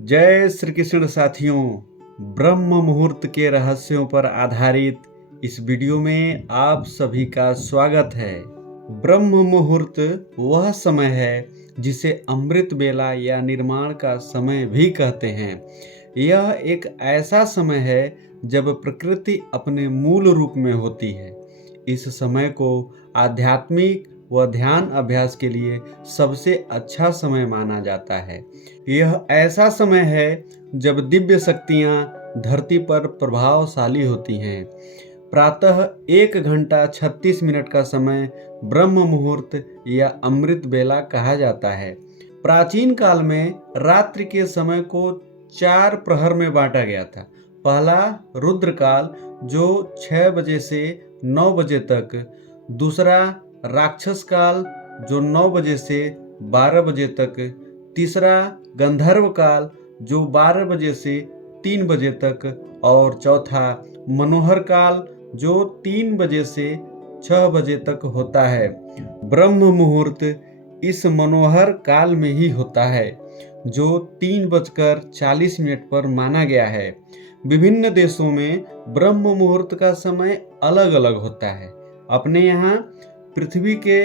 जय श्री कृष्ण साथियों। ब्रह्म मुहूर्त के रहस्यों पर आधारित इस वीडियो में आप सभी का स्वागत है। ब्रह्म मुहूर्त वह समय है जिसे अमृत बेला या निर्माण का समय भी कहते हैं। यह एक ऐसा समय है जब प्रकृति अपने मूल रूप में होती है। इस समय को आध्यात्मिक व ध्यान अभ्यास के लिए सबसे अच्छा समय माना जाता है। यह ऐसा समय है जब दिव्य शक्तियां धरती पर प्रभावशाली होती हैं। प्रातः 1 घंटा 36 मिनट का समय ब्रह्म मुहूर्त या अमृत बेला कहा जाता है। प्राचीन काल में रात्रि के समय को 4 प्रहर में बांटा गया था। पहला रुद्र काल जो 6 बजे से 9 बजे तक, दूसरा राक्षस काल जो 9 बजे से 12 बजे तक, तीसरा गंधर्व काल जो 12 बजे से 3 बजे तक और चौथा मनोहर काल जो 3 बजे से 6 बजे तक होता है। ब्रह्म मुहूर्त इस मनोहर काल में ही होता है जो 3:40 पर माना गया है। विभिन्न देशों में ब्रह्म मुहूर्त का समय अलग अलग होता है। अपने यहाँ पृथ्वी के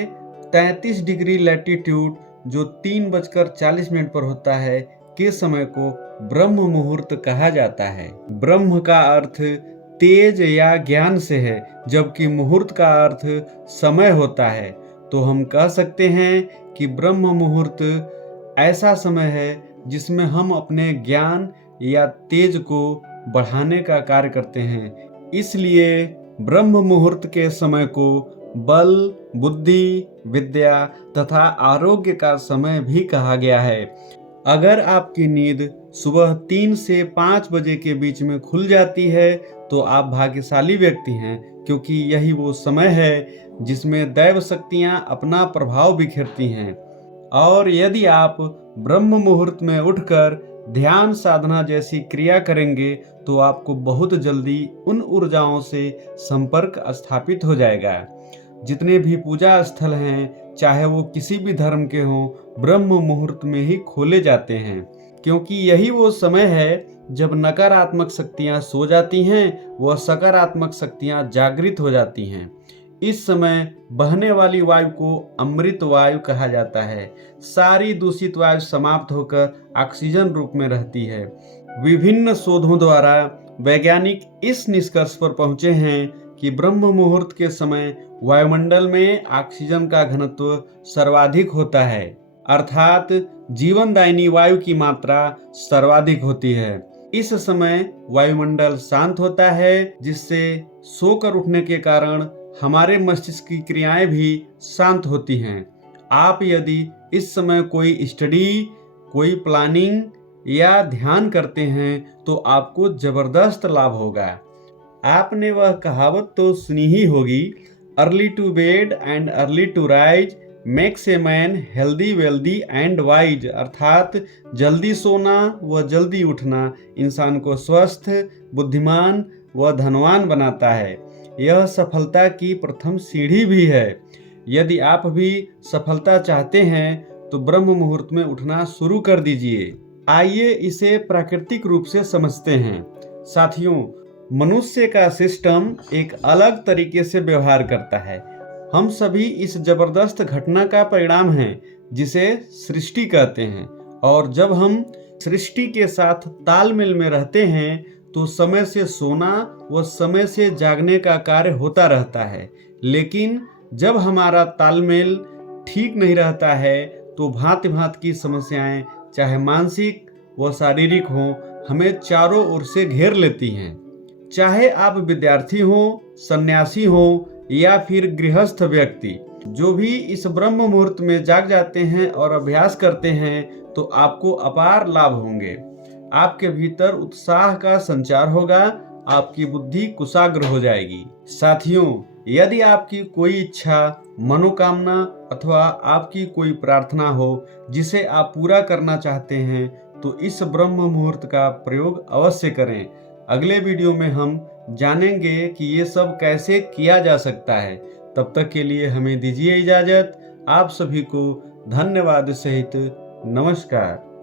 33 डिग्री लैटिट्यूड जो 3:40 पर होता है के समय को ब्रह्म मुहूर्त कहा जाता है। ब्रह्म का अर्थ तेज या ज्ञान से है, जबकि मुहूर्त का अर्थ समय होता है। तो हम कह सकते हैं कि ब्रह्म मुहूर्त ऐसा समय है जिसमें हम अपने ज्ञान या तेज को बढ़ाने का कार्य करते हैं। इसलिए ब्रह्म मुहूर्त के समय को बल, बुद्धि, विद्या तथा आरोग्य का समय भी कहा गया है। अगर आपकी नींद सुबह 3 से 5 बजे के बीच में खुल जाती है तो आप भाग्यशाली व्यक्ति हैं, क्योंकि यही वो समय है जिसमें दैव शक्तियां अपना प्रभाव बिखेरती हैं। और यदि आप ब्रह्म मुहूर्त में उठकर ध्यान साधना जैसी क्रिया करेंगे तो आपको बहुत जल्दी उन ऊर्जाओं से संपर्क स्थापित हो जाएगा। जितने भी पूजा स्थल हैं, चाहे वो किसी भी धर्म के हों, ब्रह्म मुहूर्त में ही खोले जाते हैं, क्योंकि यही वो समय है जब नकारात्मक शक्तियां सो जाती हैं व सकारात्मक शक्तियां जागृत हो जाती हैं। इस समय बहने वाली वायु को अमृत वायु कहा जाता है। सारी दूषित वायु समाप्त होकर ऑक्सीजन रूप में रहती है। विभिन्न शोधों द्वारा वैज्ञानिक इस निष्कर्ष पर पहुंचे हैं कि ब्रह्म मुहूर्त के समय वायुमंडल में ऑक्सीजन का घनत्व सर्वाधिक होता है, अर्थात जीवनदायिनी वायु की मात्रा सर्वाधिक होती है। इस समय वायुमंडल शांत होता है, जिससे सोकर उठने के कारण हमारे मस्तिष्क की क्रियाएं भी शांत होती हैं। आप यदि इस समय कोई स्टडी, कोई प्लानिंग या ध्यान करते हैं तो आपको जबरदस्त लाभ होगा। आपने वह कहावत तो सुनी ही होगी, early to bed and early to rise makes a man healthy wealthy and wise, अर्थात जल्दी सोना व जल्दी उठना इंसान को स्वस्थ, बुद्धिमान व धनवान बनाता है। यह सफलता की प्रथम सीढ़ी भी है। यदि आप भी सफलता चाहते हैं तो ब्रह्म मुहूर्त में उठना शुरू कर दीजिए। आइए इसे प्राकृतिक रूप से समझते हैं। साथियों, मनुष्य का सिस्टम एक अलग तरीके से व्यवहार करता है। हम सभी इस जबरदस्त घटना का परिणाम हैं जिसे सृष्टि कहते हैं। और जब हम सृष्टि के साथ तालमेल में रहते हैं तो समय से सोना व समय से जागने का कार्य होता रहता है। लेकिन जब हमारा तालमेल ठीक नहीं रहता है तो भांति भांति की समस्याएं, चाहे मानसिक व शारीरिक हों, हमें चारों ओर से घेर लेती हैं। चाहे आप विद्यार्थी हों, सन्यासी हों या फिर गृहस्थ व्यक्ति, जो भी इस ब्रह्म मुहूर्त में जाग जाते हैं और अभ्यास करते हैं तो आपको अपार लाभ होंगे। आपके भीतर उत्साह का संचार होगा, आपकी बुद्धि कुशाग्र हो जाएगी। साथियों, यदि आपकी कोई इच्छा, मनोकामना अथवा आपकी कोई प्रार्थना हो जिसे आप पूरा करना चाहते हैं तो इस ब्रह्म मुहूर्त का प्रयोग अवश्य करें। अगले वीडियो में हम जानेंगे कि ये सब कैसे किया जा सकता है। तब तक के लिए हमें दीजिए इजाजत। आप सभी को धन्यवाद सहित नमस्कार।